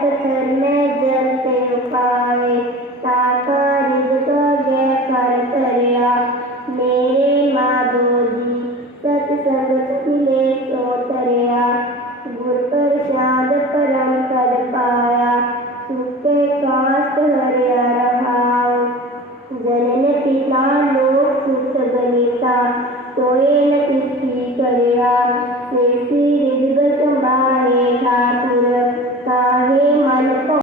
Pakistan में